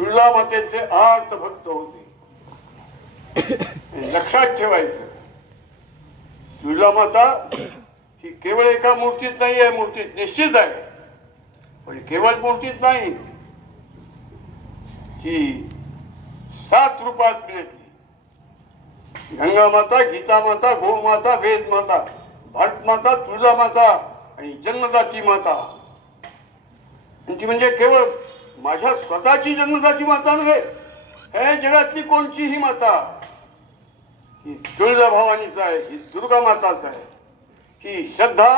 तुळजामातेचे आर्त भक्त होते. लक्षात ठेवायचं, तुळजामाता ही केवळ एका मूर्तीत नाही आहे, मूर्तीत निश्चित आहे, पण केवळ मूर्तीत नाही, ही 7 रूपात मिळते. गंगा माता, गीता माता, गोमाता, वेद माता, भारत माता, तुळजा माता आणि जन्मदाती माता. ती म्हणजे केवळ माझ्या स्वतःची जन्मदाती माता नव्हे, हे जगातली कोणतीही माता ही तुळजा भवानीच आहे, ही दुर्गा माताच आहे. ही श्रद्धा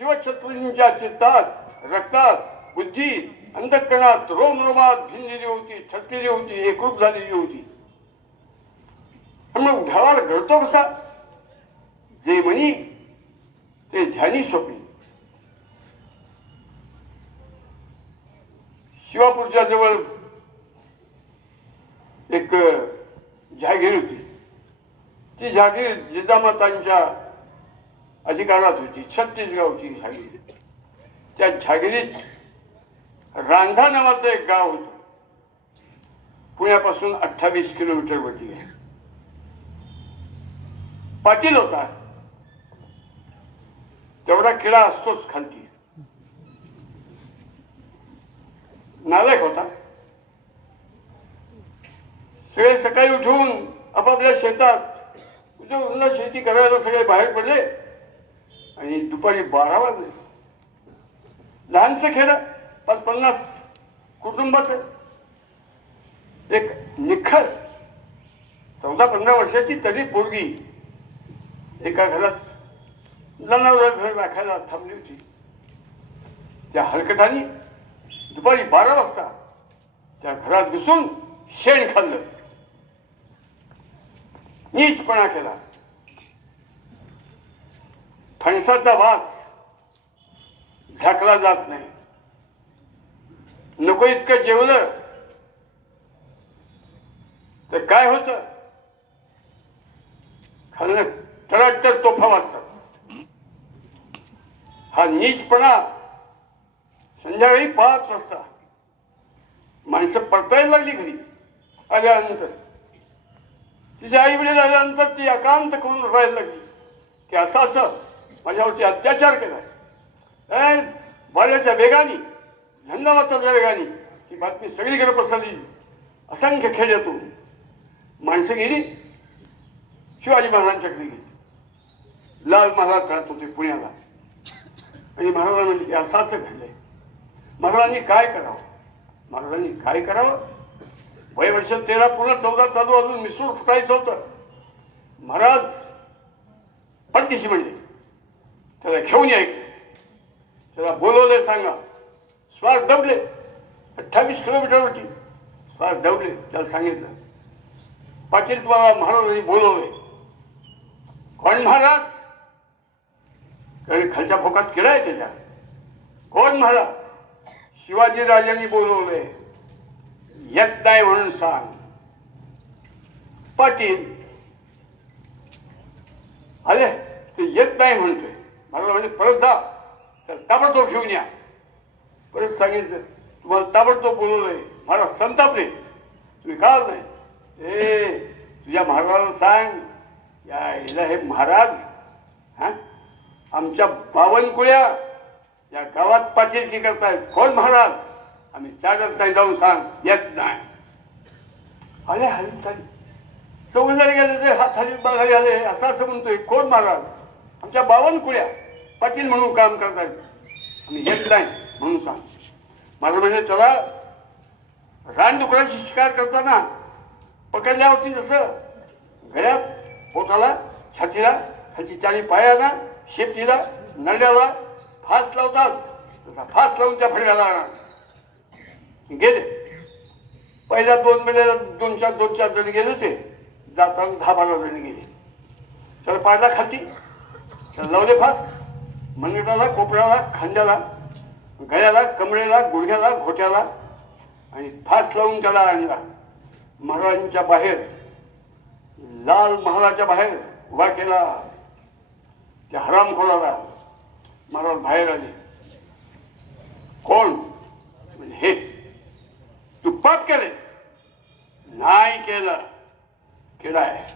शिवछत्रींच्या चित्तात, रक्तात, बुद्धीत, अंतःकरणात, रोमरोमात भिनलेली होती, ठसलेली होती, एकरूप झालेली होती. मग उद्धार घडतो कसा? जे म्हणी ते ध्यानी स्वप्नी. शिवापूरच्या जवळ एक जागीर होती. ती जागीर जिजामातांच्या अधिकारात होती. 36 गावची जागीर. त्या जागिरीत रांझा नावाचं एक गाव होतं. पुण्यापासून 28 किलोमीटर वरती आहे. पाटील होता, तेवढा किडा असतोच खालती. नालायक होता. सगळे सकाळी उठून आपापल्या शेतात शेती करायला सगळे बाहेर पडले आणि दुपारी 12 वाजले. लहानसं खेडं, 50 कुटुंबाचं एक निखळ 14-15 वर्षाची तरी पोरगी एका घरात जनावर घर राखायला थांबली होती. त्या हलकटाने दुपारी 12 वाजता त्या घरात घुसून शेण खाल्लं, नीचपणा केला. फणसाचा वास झाकला जात नाही. नको इतकं जेवलं तर काय होतं? खाल्लं तर तोफा वाजतात. हा नीचपणा संध्याकाळी 5 वाजता माणसं परतायला लागली घरी आल्यानंतर. तिचे आई वडील आल्यानंतर ती एकांत करून राहायला लागली की असं माझ्यावरती अत्याचार केलाय. वाऱ्याच्या वेगाने, झंझावाताच्या वेगाने ही बातमी सगळीकडे पसरली. असंख्य खेड्यातून माणसं गेली. शिवाजी महाराजांच्याकडे गेली. लाल महाराज राहत होते पुण्याला. आणि महाराजांना म्हणले की असं घडलंय. महाराजांनी काय करावं? महाराजांनी काय करावं? वय वर्ष 13 पूर्ण 14 चालू, अजून मिसूर फुटायचं होतं. महाराज पडदिशी म्हणले त्याला घेऊन यायचं, त्याला बोलवलंय सांगा. श्वास दबले. 28 किलोमीटरवरती श्वास दबले. त्याला सांगितलं पाटील तुम्हाला महाराजांनी बोलवलंय. कोण महाराज? कारण खालच्या भोकात किडा आहे त्याच्या. कोण महाराज? शिवाजी राजांनी बोलवलंय. येत नाही म्हणून सांग. पाटील अरे ते येत नाही म्हणतोय. मला म्हणजे परत जा, तर ताबडतोब घेऊन या. परत सांगितलं तुम्हाला ताबडतोब बोलवलंय. महाराज संतापले. तुम्ही का नाही? ए तुझ्या महाराजाला सांग या हे महाराज आमच्या बावनकुळ्या या गावात पाटीलकी करतायत. कोण महाराज? आम्ही चालत नाही, जाऊन सांग. येत नाही. अरे हल्ली चाली चौघजण गेले ते हात हल्ली बघायला आले. असं म्हणतोय कोण महाराज? आमच्या बावनकुळ्या पाटील म्हणून काम करतायत. आम्ही येत नाही म्हणून सांग. माझं म्हणजे चला रानडुकराची शिकार करताना पकडल्यावरती जसं गळ्यात, पोटाला, छातीला, ह्याची चारी पायाला, शेपटीला, नरड्याला फास लावतात, तसा फास लावून त्या फडव्याला गेले. पहिल्या 2 महिन्याला 2-4 जण गेले होते. जाताना 10-12 जण गेले. तर पायाला खाती तर लावले फास, मनगटाला, कोपऱ्याला, खांद्याला, गळ्याला, कमरेला, गुडघ्याला, घोट्याला आणि फास लावून त्याला आणला. महाराजांच्या बाहेर, लाल महालाच्या बाहेर उभा केला. त्या हरामखोराला महाराज बाहेर आले. कोण? म्हणजे हे तू पाप केले. केलाय.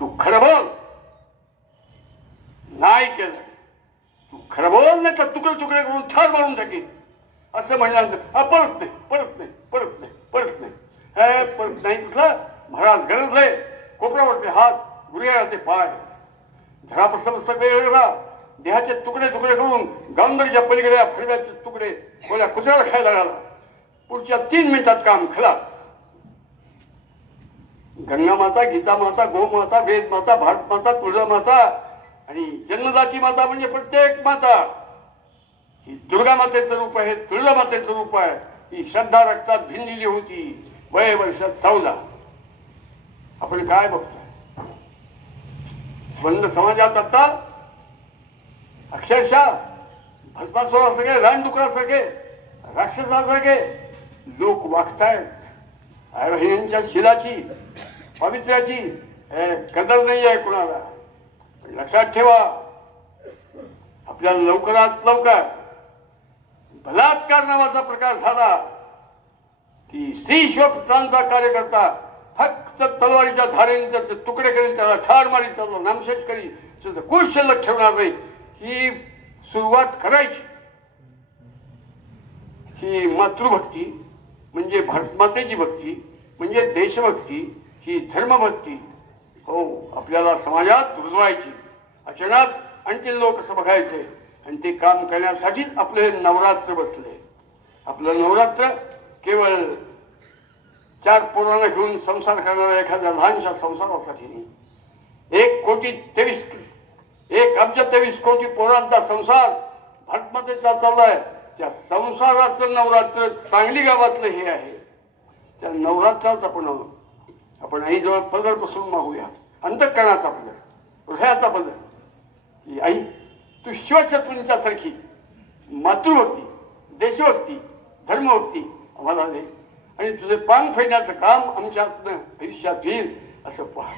तू खरं बोल. नाही केलं तू खरं बोल नाही तर तुकडे तुकडे करून ठार मारून टाकीन असं म्हणल्यानंतर परत नाही परत नाही परत नाही परत नाही हे परत नाही कुठलं महाराज गरजले कोपऱ्यावरचे हात गुरुयाचे पाय धडापस्त वेगवेगळा देहाचे तुकडे तुकडे करून गांधीच्या पलीकडे फडव्याचे तुकडे कोल्या कुत्र्याला खायला लागला. पुढच्या 3 मिनिटात काम खलास. गंगा माता, गीता माता, गोमाता, वेद माता, भारत माता, तुळजा माता आणि जन्मदाती माता म्हणजे प्रत्येक माता ही दुर्गा मातेचं रूप आहे, तुळजा मातेचं रूप आहे. ही श्रद्धा रक्तात भिनलेली होती वय वर्षात 14. आपण काय बघतोय बंद समाजात आता अक्षरशः भस्मासुरासारखे रानडुकरासारखे राक्षसासारखे लोक वागतायत. आई बहिणींच्या शिलाची पवित्र्याची कदर नाही आहे कुणाला. लक्षात ठेवा आपल्याला लवकरात लवकर बलात्कार नावाचा प्रकार झाला की स्त्री शिवपुत्रांचा कार्यकर्ता फक्त तलवारीच्या धारेने त्याचे तुकडे करील, त्याला ठार मारी, त्याला नामशेष करी, त्याचं कुश शिल्लक ठेवणार नाही. ही सुरुवात करायची. ही मातृभक्ती म्हणजे भारतमातेची भक्ती म्हणजे देशभक्ती, ही धर्मभक्ती हो आपल्याला समाजात रुजवायची. अचानक आणखी लोक कसं बघायचे आणि ते काम करण्यासाठीच आपले नवरात्र बसले. आपलं नवरात्र केवळ 4 पोरांना घेऊन संसार करणाऱ्या एखाद्या लहानशा संसारासाठी नाही. 1 अब्ज 23 कोटी पोरांचा संसार भारतमातेचा चाललाय. त्या संसाराचं नवरात्र सांगली गावातलं हे आहे. त्या नवरात्रात आपण आई जवळ पदर पसरून मागूया. अंतःकरणाचा पदर, हृदयाचा पदर की आई तू शिवशत्रूंच्यासारखी मातृभक्ती, देशभक्ती, धर्मभक्ती आम्हाला दे आणि तुझे पांग फेडण्याचं काम आमच्यातनं आयुष्यात येईल असं पहा.